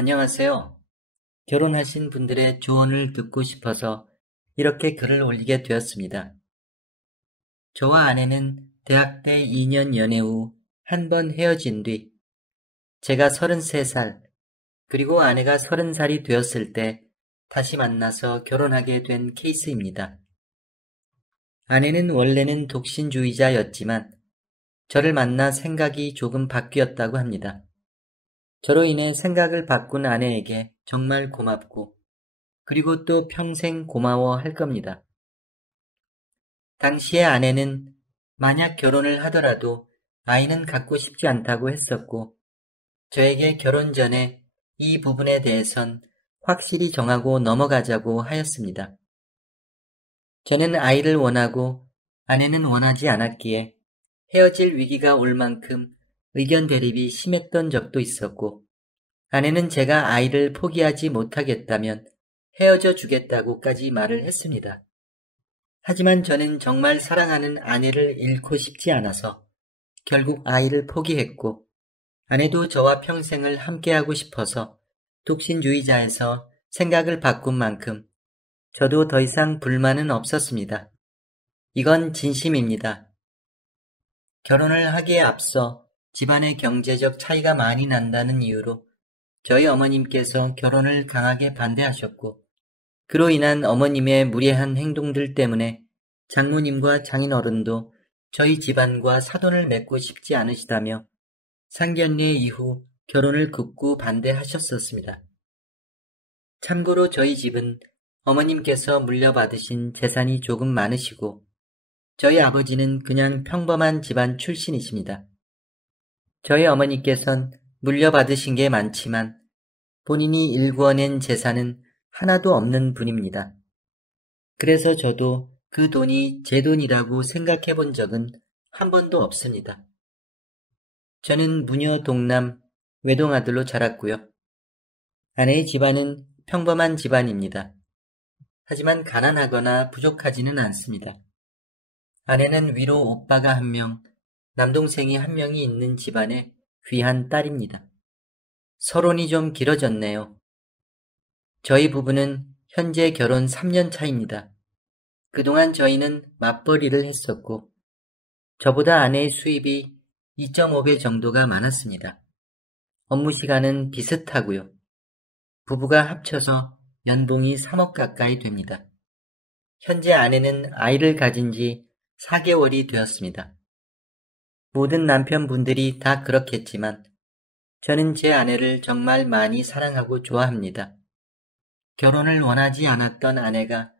안녕하세요. 결혼하신 분들의 조언을 듣고 싶어서 이렇게 글을 올리게 되었습니다. 저와 아내는 대학 때 2년 연애 후 한 번 헤어진 뒤 제가 33살, 그리고 아내가 30살이 되었을 때 다시 만나서 결혼하게 된 케이스입니다. 아내는 원래는 독신주의자였지만 저를 만나 생각이 조금 바뀌었다고 합니다. 저로 인해 생각을 바꾼 아내에게 정말 고맙고 그리고 또 평생 고마워할 겁니다. 당시에 아내는 만약 결혼을 하더라도 아이는 갖고 싶지 않다고 했었고 저에게 결혼 전에 이 부분에 대해선 확실히 정하고 넘어가자고 하였습니다. 저는 아이를 원하고 아내는 원하지 않았기에 헤어질 위기가 올 만큼 의견 대립이 심했던 적도 있었고 아내는 제가 아이를 포기하지 못하겠다면 헤어져 주겠다고까지 말을 했습니다. 하지만 저는 정말 사랑하는 아내를 잃고 싶지 않아서 결국 아이를 포기했고 아내도 저와 평생을 함께하고 싶어서 독신주의자에서 생각을 바꾼 만큼 저도 더 이상 불만은 없었습니다. 이건 진심입니다. 결혼을 하기에 앞서 집안의 경제적 차이가 많이 난다는 이유로 저희 어머님께서 결혼을 강하게 반대하셨고 그로 인한 어머님의 무례한 행동들 때문에 장모님과 장인어른도 저희 집안과 사돈을 맺고 싶지 않으시다며 상견례 이후 결혼을 극구 반대하셨었습니다. 참고로 저희 집은 어머님께서 물려받으신 재산이 조금 많으시고 저희 아버지는 그냥 평범한 집안 출신이십니다. 저희 어머니께선 물려받으신 게 많지만 본인이 일구어낸 재산은 하나도 없는 분입니다. 그래서 저도 그 돈이 제 돈이라고 생각해 본 적은 한 번도 없습니다. 저는 무녀 동남 외동아들로 자랐고요. 아내의 집안은 평범한 집안입니다. 하지만 가난하거나 부족하지는 않습니다. 아내는 위로 오빠가 1명, 남동생이 1명이 있는 집안의 귀한 딸입니다. 서론이 좀 길어졌네요. 저희 부부는 현재 결혼 3년 차입니다. 그동안 저희는 맞벌이를 했었고 저보다 아내의 수입이 2.5배 정도가 많았습니다. 업무 시간은 비슷하고요. 부부가 합쳐서 연봉이 3억 가까이 됩니다. 현재 아내는 아이를 가진 지 4개월이 되었습니다. 모든 남편분들이 다 그렇겠지만 저는 제 아내를 정말 많이 사랑하고 좋아합니다. 결혼을 원하지 않았던 아내가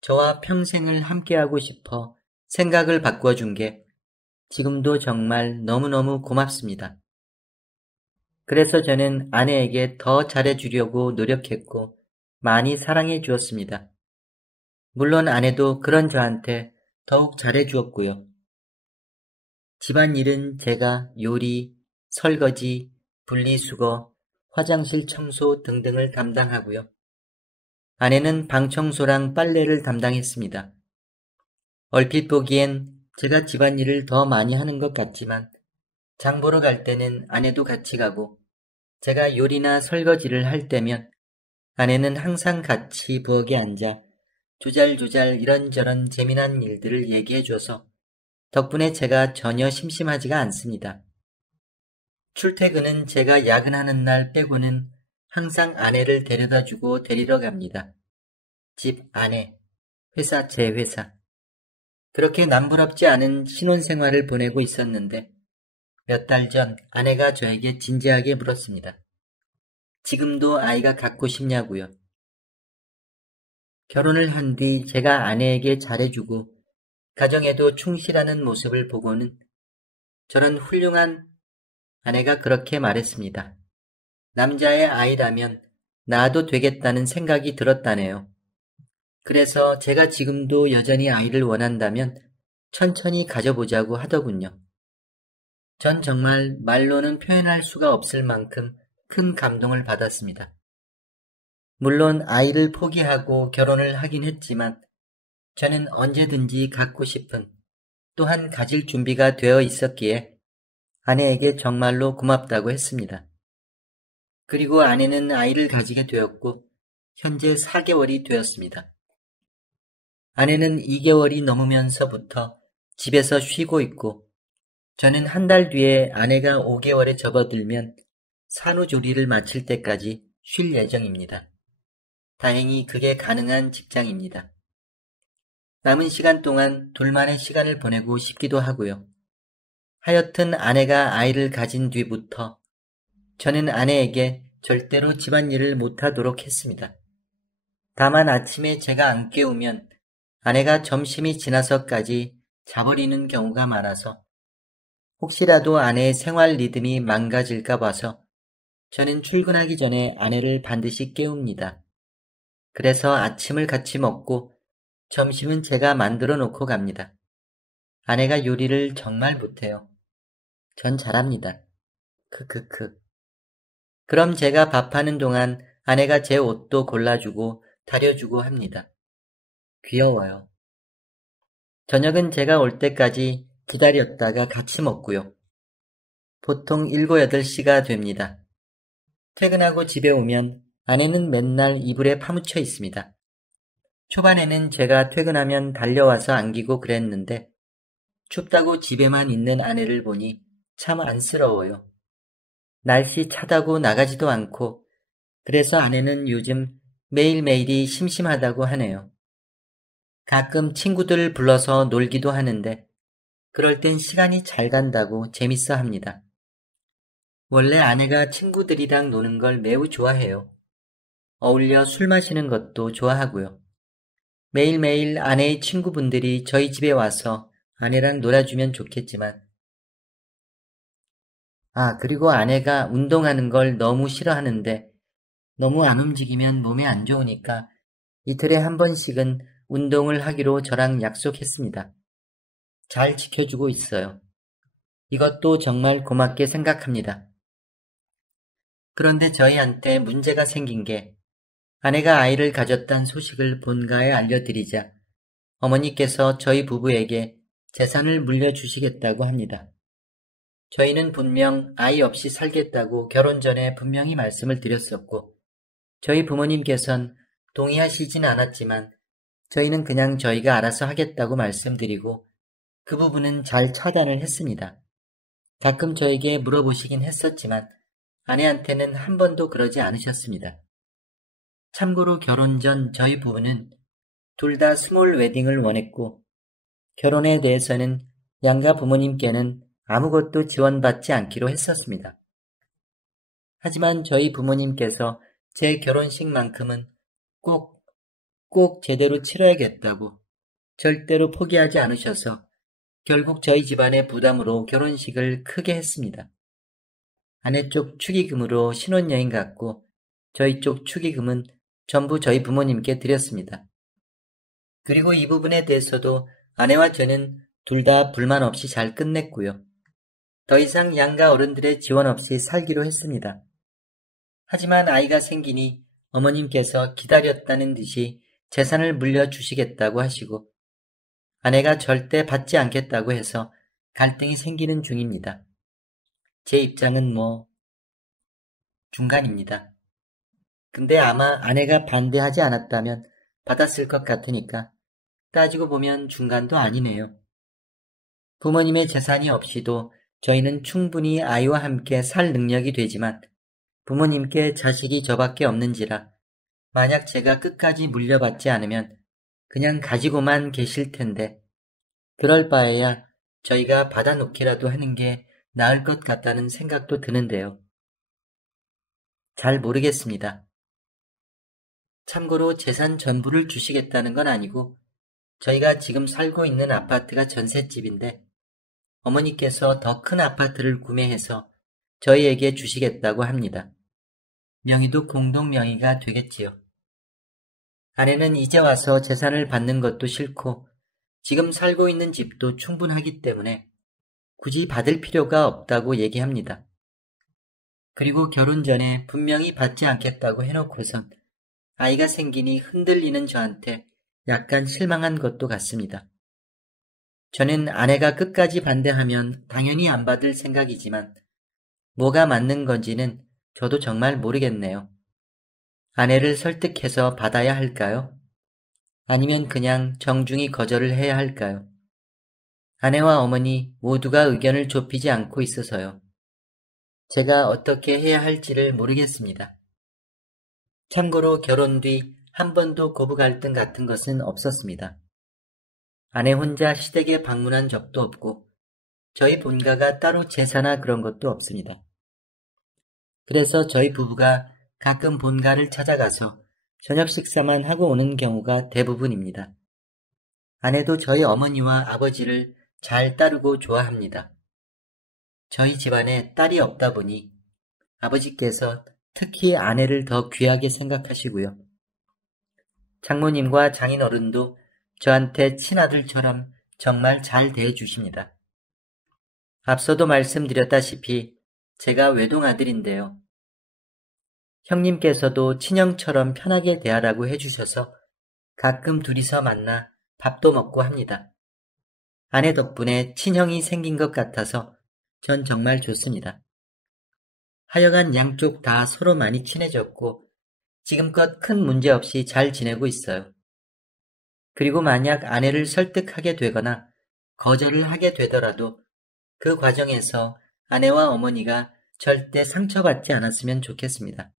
저와 평생을 함께하고 싶어 생각을 바꿔준 게 지금도 정말 너무너무 고맙습니다. 그래서 저는 아내에게 더 잘해주려고 노력했고 많이 사랑해 주었습니다. 물론 아내도 그런 저한테 더욱 잘해주었고요. 집안일은 제가 요리, 설거지, 분리수거, 화장실 청소 등등을 담당하고요. 아내는 방 청소랑 빨래를 담당했습니다. 얼핏 보기엔 제가 집안일을 더 많이 하는 것 같지만 장 보러 갈 때는 아내도 같이 가고 제가 요리나 설거지를 할 때면 아내는 항상 같이 부엌에 앉아 조잘조잘 이런저런 재미난 일들을 얘기해줘서 덕분에 제가 전혀 심심하지가 않습니다. 출퇴근은 제가 야근하는 날 빼고는 항상 아내를 데려다주고 데리러 갑니다. 집 아내, 회사 제 회사. 그렇게 남부럽지 않은 신혼생활을 보내고 있었는데 몇 달 전 아내가 저에게 진지하게 물었습니다. 지금도 아이가 갖고 싶냐고요. 결혼을 한 뒤 제가 아내에게 잘해주고 가정에도 충실하는 모습을 보고는 저런 훌륭한 아내가 그렇게 말했습니다. 남자의 아이라면 낳아도 되겠다는 생각이 들었다네요. 그래서 제가 지금도 여전히 아이를 원한다면 천천히 가져보자고 하더군요. 전 정말 말로는 표현할 수가 없을 만큼 큰 감동을 받았습니다. 물론 아이를 포기하고 결혼을 하긴 했지만 저는 언제든지 갖고 싶은 또한 가질 준비가 되어 있었기에 아내에게 정말로 고맙다고 했습니다. 그리고 아내는 아이를 가지게 되었고 현재 4개월이 되었습니다. 아내는 2개월이 넘으면서부터 집에서 쉬고 있고 저는 한 달 뒤에 아내가 5개월에 접어들면 산후조리를 마칠 때까지 쉴 예정입니다. 다행히 그게 가능한 직장입니다. 남은 시간 동안 둘만의 시간을 보내고 싶기도 하고요. 하여튼 아내가 아이를 가진 뒤부터 저는 아내에게 절대로 집안일을 못하도록 했습니다. 다만 아침에 제가 안 깨우면 아내가 점심이 지나서까지 자버리는 경우가 많아서 혹시라도 아내의 생활 리듬이 망가질까 봐서 저는 출근하기 전에 아내를 반드시 깨웁니다. 그래서 아침을 같이 먹고 점심은 제가 만들어 놓고 갑니다. 아내가 요리를 정말 못해요. 전 잘합니다. 크크크. 그럼 제가 밥하는 동안 아내가 제 옷도 골라주고 다려주고 합니다. 귀여워요. 저녁은 제가 올 때까지 기다렸다가 같이 먹고요. 보통 7, 8시가 됩니다. 퇴근하고 집에 오면 아내는 맨날 이불에 파묻혀 있습니다. 초반에는 제가 퇴근하면 달려와서 안기고 그랬는데 춥다고 집에만 있는 아내를 보니 참 안쓰러워요. 날씨 차다고 나가지도 않고 그래서 아내는 요즘 매일매일이 심심하다고 하네요. 가끔 친구들 불러서 놀기도 하는데 그럴 땐 시간이 잘 간다고 재밌어 합니다. 원래 아내가 친구들이랑 노는 걸 매우 좋아해요. 어울려 술 마시는 것도 좋아하고요. 매일매일 아내의 친구분들이 저희 집에 와서 아내랑 놀아주면 좋겠지만 그리고 아내가 운동하는 걸 너무 싫어하는데 너무 안 움직이면 몸에 안 좋으니까 이틀에 한 번씩은 운동을 하기로 저랑 약속했습니다. 잘 지켜주고 있어요. 이것도 정말 고맙게 생각합니다. 그런데 저희한테 문제가 생긴 게 아내가 아이를 가졌다는 소식을 본가에 알려드리자 어머니께서 저희 부부에게 재산을 물려주시겠다고 합니다. 저희는 분명 아이 없이 살겠다고 결혼 전에 분명히 말씀을 드렸었고 저희 부모님께선 동의하시진 않았지만 저희는 그냥 저희가 알아서 하겠다고 말씀드리고 그 부분은 잘 차단을 했습니다. 가끔 저에게 물어보시긴 했었지만 아내한테는 한 번도 그러지 않으셨습니다. 참고로 결혼 전 저희 부부는 둘 다 스몰 웨딩을 원했고 결혼에 대해서는 양가 부모님께는 아무것도 지원받지 않기로 했었습니다. 하지만 저희 부모님께서 제 결혼식만큼은 꼭 제대로 치러야겠다고 절대로 포기하지 않으셔서 결국 저희 집안의 부담으로 결혼식을 크게 했습니다. 아내 쪽 축의금으로 신혼여행 갔고 저희 쪽 축의금은 전부 저희 부모님께 드렸습니다. 그리고 이 부분에 대해서도 아내와 저는 둘 다 불만 없이 잘 끝냈고요. 더 이상 양가 어른들의 지원 없이 살기로 했습니다. 하지만 아이가 생기니 어머님께서 기다렸다는 듯이 재산을 물려주시겠다고 하시고 아내가 절대 받지 않겠다고 해서 갈등이 생기는 중입니다. 제 입장은 중간입니다. 근데 아마 아내가 반대하지 않았다면 받았을 것 같으니까 따지고 보면 중간도 아니네요. 부모님의 재산이 없이도 저희는 충분히 아이와 함께 살 능력이 되지만 부모님께 자식이 저밖에 없는지라 만약 제가 끝까지 물려받지 않으면 그냥 가지고만 계실 텐데 그럴 바에야 저희가 받아놓기라도 하는 게 나을 것 같다는 생각도 드는데요. 잘 모르겠습니다. 참고로 재산 전부를 주시겠다는 건 아니고 저희가 지금 살고 있는 아파트가 전셋집인데 어머니께서 더 큰 아파트를 구매해서 저희에게 주시겠다고 합니다. 명의도 공동명의가 되겠지요. 아내는 이제 와서 재산을 받는 것도 싫고 지금 살고 있는 집도 충분하기 때문에 굳이 받을 필요가 없다고 얘기합니다. 그리고 결혼 전에 분명히 받지 않겠다고 해놓고선 아이가 생기니 흔들리는 저한테 약간 실망한 것도 같습니다. 저는 아내가 끝까지 반대하면 당연히 안 받을 생각이지만 뭐가 맞는 건지는 저도 정말 모르겠네요. 아내를 설득해서 받아야 할까요? 아니면 그냥 정중히 거절을 해야 할까요? 아내와 어머니 모두가 의견을 좁히지 않고 있어서요. 제가 어떻게 해야 할지를 모르겠습니다. 참고로 결혼 뒤 한 번도 고부 갈등 같은 것은 없었습니다. 아내 혼자 시댁에 방문한 적도 없고 저희 본가가 따로 제사나 그런 것도 없습니다. 그래서 저희 부부가 가끔 본가를 찾아가서 저녁 식사만 하고 오는 경우가 대부분입니다. 아내도 저희 어머니와 아버지를 잘 따르고 좋아합니다. 저희 집안에 딸이 없다 보니 아버지께서 특히 아내를 더 귀하게 생각하시고요. 장모님과 장인어른도 저한테 친아들처럼 정말 잘 대해주십니다. 앞서도 말씀드렸다시피 제가 외동아들인데요. 형님께서도 친형처럼 편하게 대하라고 해주셔서 가끔 둘이서 만나 밥도 먹고 합니다. 아내 덕분에 친형이 생긴 것 같아서 전 정말 좋습니다. 하여간 양쪽 다 서로 많이 친해졌고 지금껏 큰 문제 없이 잘 지내고 있어요. 그리고 만약 아내를 설득하게 되거나 거절을 하게 되더라도 그 과정에서 아내와 어머니가 절대 상처받지 않았으면 좋겠습니다.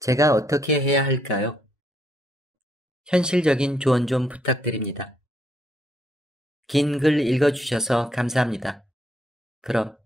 제가 어떻게 해야 할까요? 현실적인 조언 좀 부탁드립니다. 긴 글 읽어주셔서 감사합니다. 그럼.